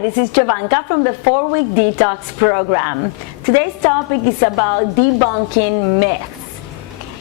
This is Jovanka from the 4-Week Detox Program. Today's topic is about debunking myths.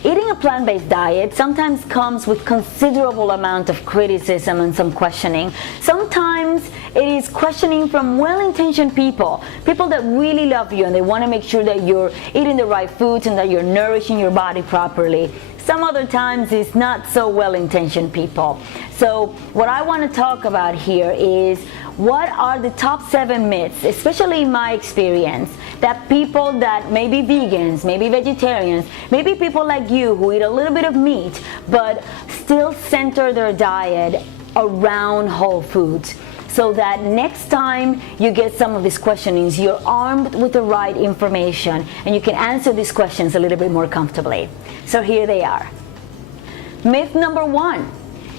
Eating a plant-based diet sometimes comes with considerable amount of criticism and some questioning. Sometimes it is questioning from well-intentioned people that really love you and they want to make sure that you're eating the right foods and that you're nourishing your body properly. Some other times it's not so well-intentioned people. So what I want to talk about here is what are the top 7 myths, especially in my experience, that people that may be vegans, maybe vegetarians, maybe people like you who eat a little bit of meat but still center their diet around whole foods, so that next time you get some of these questionings, you're armed with the right information and you can answer these questions a little bit more comfortably. So here they are. Myth number 1.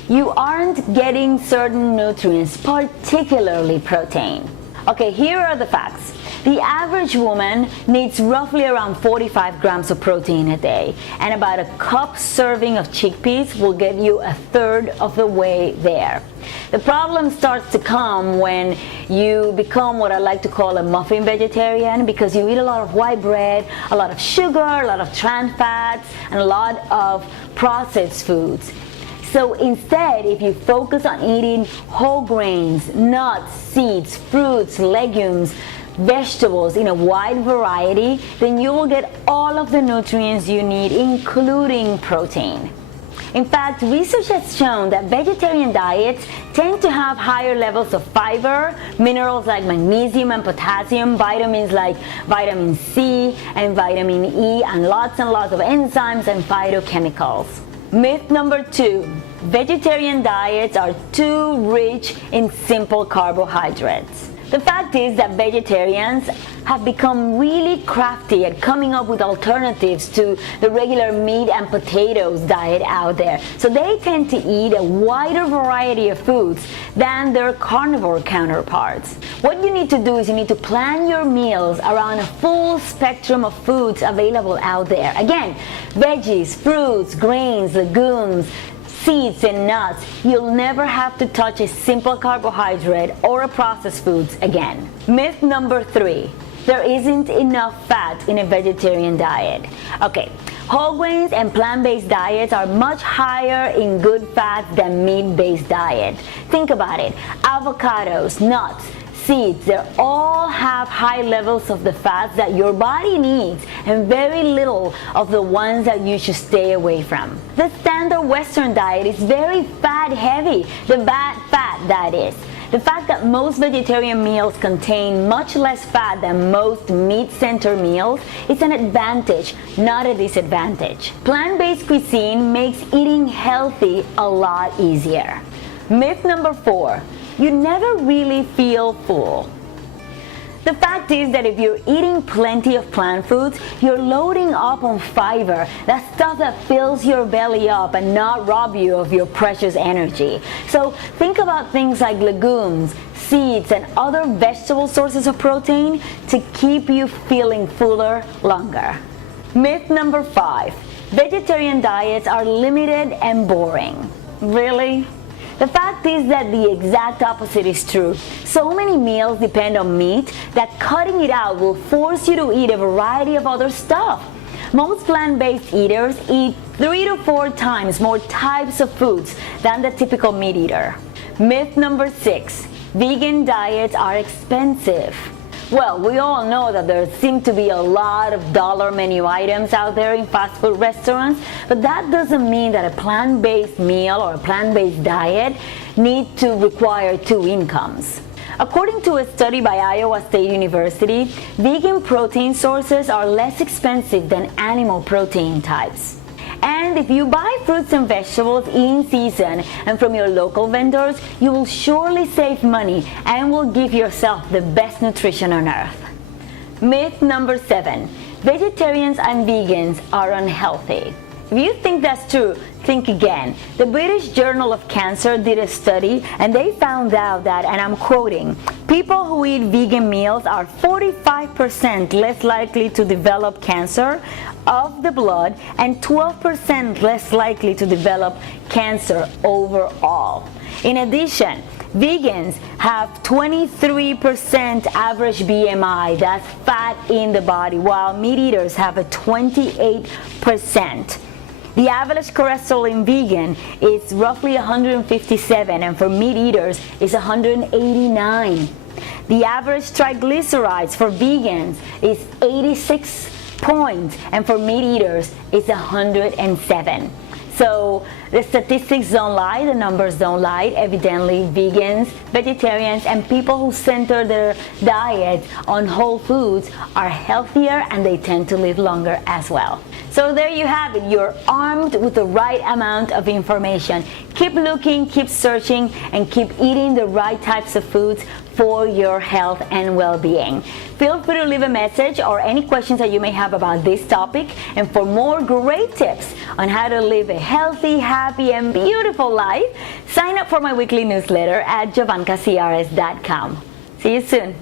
You aren't getting certain nutrients, particularly protein. Okay, here are the facts. The average woman needs roughly around 45 grams of protein a day, and about a cup serving of chickpeas will get you a third of the way there. The problem starts to come when you become what I like to call a muffin vegetarian, because you eat a lot of white bread, a lot of sugar, a lot of trans fats, and a lot of processed foods. So instead, if you focus on eating whole grains, nuts, seeds, fruits, legumes, vegetables in a wide variety, then you will get all of the nutrients you need, including protein. In fact, research has shown that vegetarian diets tend to have higher levels of fiber, minerals like magnesium and potassium, vitamins like vitamin C and vitamin E, and lots of enzymes and phytochemicals. Myth number 2. Vegetarian diets are too rich in simple carbohydrates. The fact is that vegetarians have become really crafty at coming up with alternatives to the regular meat and potatoes diet out there. So they tend to eat a wider variety of foods than their carnivore counterparts. What you need to do is you need to plan your meals around a full spectrum of foods available out there. Again, veggies, fruits, grains, legumes, seeds and nuts. You'll never have to touch a simple carbohydrate or a processed foods again. Myth number 3. There isn't enough fat in a vegetarian diet. Okay, whole grains and plant-based diets are much higher in good fat than meat-based diet. Think about it. Avocados, nuts, seeds, they all have high levels of the fats that your body needs and very little of the ones that you should stay away from. The standard Western diet is very fat heavy, the bad fat that is. The fact that most vegetarian meals contain much less fat than most meat-centered meals is an advantage, not a disadvantage. Plant-based cuisine makes eating healthy a lot easier. Myth number 4. You never really feel full. The fact is that if you're eating plenty of plant foods, you're loading up on fiber, that stuff that fills your belly up and not rob you of your precious energy. So think about things like legumes, seeds, and other vegetable sources of protein to keep you feeling fuller longer. Myth number 5. Vegetarian diets are limited and boring. Really? The fact is that the exact opposite is true. So many meals depend on meat that cutting it out will force you to eat a variety of other stuff. Most plant-based eaters eat 3 to 4 times more types of foods than the typical meat eater. Myth number 6. Vegan diets are expensive. Well, we all know that there seem to be a lot of dollar menu items out there in fast food restaurants, but that doesn't mean that a plant-based meal or a plant-based diet need to require 2 incomes. According to a study by Iowa State University, vegan protein sources are less expensive than animal protein types. And if you buy fruits and vegetables in season and from your local vendors, you will surely save money and will give yourself the best nutrition on earth. Myth number 7. Vegetarians and vegans are unhealthy. If you think that's true, think again. The British Journal of Cancer did a study and they found out that, and I'm quoting, people who eat vegan meals are 45% less likely to develop cancer of the blood and 12% less likely to develop cancer overall. In addition, Vegans have 23% average BMI, that's fat in the body, while meat eaters have a 28%. The average cholesterol in vegan is roughly 157, and for meat eaters is 189. The average triglycerides for vegans is 86 points, and for meat eaters is 107. So the statistics don't lie, the numbers don't lie. Evidently, vegans, vegetarians, and people who center their diet on whole foods are healthier, and they tend to live longer as well. So there you have it. You're armed with the right amount of information. Keep looking, keep searching, and keep eating the right types of foods for your health and well-being. Feel free to leave a message or any questions that you may have about this topic. And for more great tips on how to live a healthy, happy, and beautiful life, sign up for my weekly newsletter at jovankaciares.com. See you soon.